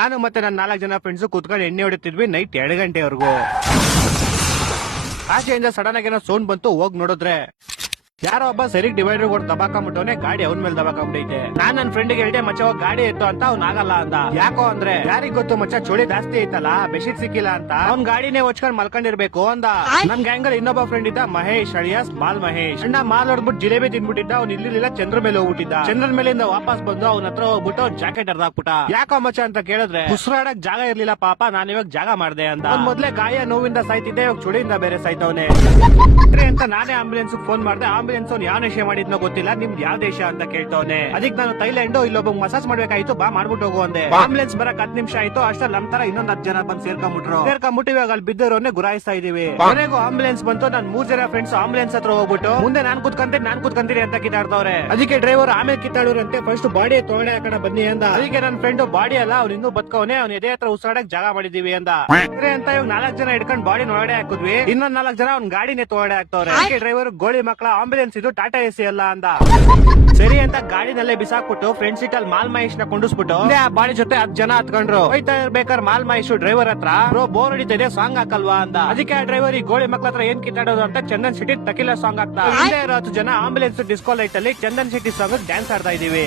ನಾನು ಮತ್ತೆ ನನ್ನ 4 ಜನ ಫ್ರೆಂಡ್ಸ್ ಕೂತ್ಕೊಂಡು ಎಣ್ಣೆ ಹೊಡಿತಿದ್ವಿ ನೈಟ್ 2 ಗಂಟೆವರೆಗೂ. ಆಚೆಯಿಂದ ಸಡನ್ ಆಗಿ ಏನೋ ಸೌಂಡ್ ಬಂತು. ಹೋಗ್ ನೋಡಿದ್ರೆ ಯಾರೋ ಒಬ್ಬ ಸರಿ ಡಿವೈಡರ್ ಕೊಟ್ಟು ದಬಾಕೊಂಡ್ಬಿಟ್ಟವನೆ. ಗಾಡಿ ಅವನ ಮೇಲೆ ದಬಾಕೊಂಡ್ಬಿಟ್ಟೈತೆ. ನಾನ್ ನನ್ನ ಫ್ರೆಂಡ್ ಗೆ ಹೇಳಿದೆ, ಮಚ್ಚ ಹೋಗಿ ಗಾಡಿ ಎತ್ತು ಅಂತ. ಅವ್ನ ಆಗಲ್ಲ ಅಂದ. ಯಾಕೋ ಅಂದ್ರೆ ಯಾರಿಗ್ ಗೊತ್ತು ಮಚ್ಚ, ಚೋಳಿ ಜಾಸ್ತಿ ಐತಲ್ಲ, ಬೆಡ್ಶೀಟ್ ಸಿಕ್ಕಿಲ್ಲ ಅಂತ. ಅವ್ನ್ ಗಾಡಿನೇ ಹೊಚ್ಕೊಂಡ್ ಮಲ್ಕೊಂಡಿರ್ಬೇಕು ಅಂದ. ನಮ್ ಗ್ಯಾಂಗ್ ಅಲ್ಲಿ ಇನ್ನೊಬ್ಬ ಫ್ರೆಂಡ್ ಇದ್ದ, ಮಹೇಶ್ ಅಳಿಯಾಸ್ ಮಾಲ್ ಮಹೇಶ್. ಅಣ್ಣ ಮಾಲ್ ಹೊಡ್ಬಿಟ್ಟು ಜಿಲೇಬಿ ತಿನ್ಬಿಟ್ಟಿದ್ದ. ಅವ್ನು ಇಲ್ಲಿಲ್ಲ ಚಂದ್ರ ಮೇಲೆ ಹೋಗ್ಬಿಟ್ಟಿದ್ದ. ಚಂದ್ರನ ಮೇಲಿಂದ ವಾಪಸ್ ಬಂದು ಅವ್ನ ಹತ್ರ ಹೋಗ್ಬಿಟ್ಟು ಜಾಕೆಟ್ ಹರ್ದಾಕ್ಬಿಟ್ಟ. ಯಾಕೋ ಮಚ್ಚ ಅಂತ ಕೇಳಿದ್ರೆ, ಉಸಿರಾಡಕ್ ಜಾಗ ಇರ್ಲಿಲ್ಲ ಪಾಪ, ನಾನ್ ಇವಾಗ ಜಾಗ ಮಾಡ್ದೆ ಅಂದ. ಮೊದ್ಲೇ ಗಾಯ ನೋವಿಂದ ಸಾಯ್ತಿದ್ದೆ, ಇವಾಗ ಚುಳಿಯಿಂದ ಬೇರೆ ಸಾಯ್ತವನೆ ಅಂತ ನಾನೇ ಆಂಬುಲೆನ್ಸ್ ಫೋನ್ ಮಾಡ್ದೆ. ಆಂಬುಲೆನ್ಸ್ ಅವ್ನು ಯಾವ ದೇಶ ಮಾಡಿದ್ನೋ ಗೊತ್ತಿಲ್ಲ, ನಿಮ್ದು ಯಾವ ದೇಶ ಅಂತ ಕೇಳ್ತವನೆ. ಅದಕ್ಕೆ ನಾನು ಥೈಲ್ಯಾಂಡ್ ಇಲ್ಲೊಬ್ಬ ಮಸಾಜ್ ಮಾಡ್ಬೇಕಾಯ್ತು, ಬಾ ಮಾಡ್ಬಿಟ್ಟು ಹೋಗು ಅಂದೆ. ಆಂಬುಲೆನ್ಸ್ ಬರಕ್ 10 ನಿಮಿಷ ಆಯ್ತು. ಅಷ್ಟಲ್ಲಿ ನಮ್ ತರ ಇನ್ನೊಂದ್ 10 ಜನ ಬಂದು ಸೇರ್ಕೊಂಡ್ಬಿಟ್ಟು ಇವಾಗ ಅಲ್ಲಿ ಬಿದ್ದೋರನ್ನೇ ಗುರಾಯಿಸ್ತಾ ಇದೀವಿ. ಕೊನೆಗೂ ಆಂಬುಲೆನ್ಸ್ ಬಂತು. ನನ್ 3 ಜನ ಫ್ರೆಂಡ್ಸ್ ಆಂಬುಲೆನ್ಸ್ ಹತ್ರ ಹೋಗ್ಬಿಟ್ಟು, ಮುಂದೆ ನಾನ್ ಕುತ್ಕೊಂತೀನಿ ಅಂತ ಕಿತ್ತಾಡ್ತವ್ರೆ. ಅದಕ್ಕೆ ಡ್ರೈವರ್ ಆಮೇಲೆ ಕಿತ್ತಾಡೋರಂತೆ, ಫಸ್ಟ್ ಬಾಡಿ ತೊಗೊಂಡೆ ಆ ಕಡೆ ಬನ್ನಿ ಅಂದ. ಅದಕ್ಕೆ ನನ್ನ ಫ್ರೆಂಡ್ ಬಾಡಿ ಅಲ್ಲ, ಅವ್ನು ಇನ್ನೂ ಬದುಕವನೆ, ಅವ್ನ ಎದೆ ಹತ್ರ ಉಸಿರಾಡಕ್ ಜಾಗ ಮಾಡಿದೀವಿ ಅಂದ. ಅಂತ ಇವಾಗ 4 ಜನ ಇಟ್ಕೊಂಡ್ ಬಾಡಿ ಒಳಗಡೆ ಹಾಕಿದ್ವಿ. ಇನ್ನೊಂದ್ 4 ಜನ ಅವ್ನ ಗಾಡಿನೇ ತೊಗೊಂಡೆ ಹಾಕ್ತವ್ರೆ. ಡ್ರೈವರ್ ಗೋಳಿ ಮಕ್ಕಳ ಆಂಬುಲೆನ್ಸ್ ಇದು ಟಾಟಾ ಎಸಿ ಅಲ್ಲ ಅಂದ. ಸರಿ ಅಂತ ಗಾಡಿನಲ್ಲೇ ಬಿಸಾಕ್ಬಿಟ್ಟು ಫ್ರಂಟ್ ಸೀಟ್ ಅಲ್ಲಿ ಮಾಲ್ ಮಹೇಶ್ ನ ಕುಂಡಿಸ್ಬಿಟ್ಟು ಆ ಬಾಡಿ ಜೊತೆ 10 ಜನ ಹತ್ಕೊಂಡ್ರು. ಹೋಯ್ತಾ ಇರ್ಬೇಕಾದ್ರೆ ಮಾಲ್ ಮಹೇಶ್ ಡ್ರೈವರ್ ಹತ್ರ, ಬ್ರೋ ಬೋರ್ ಹೊಡಿತಿದೆ ಸಾಂಗ್ ಹಾಕಲ್ವಾ ಅಂದ. ಅದಕ್ಕೆ ಆ ಡ್ರೈವರ್ ಈ ಗೋಳಿ ಮಕ್ಕಳ ಹತ್ರ ಏನ್ ಕಿತ್ತಾಡೋದು ಅಂತ ಚಂದನ್ ಶೆಟ್ಟಿ ತಕಿಲ ಸಾಂಗ್ ಹಾಕ್ತಾ. ಹಿಂದೆ ಇರೋ 10 ಜನ ಆಂಬುಲೆನ್ಸ್ ಡಿಸ್ಕೋ ಲೈಟ್ ಅಲ್ಲಿ ಚಂದನ್ ಶೆಟ್ಟಿ ಸಾಂಗ್ ಡ್ಯಾನ್ಸ್ ಆಡ್ತಾ ಇದೀವಿ.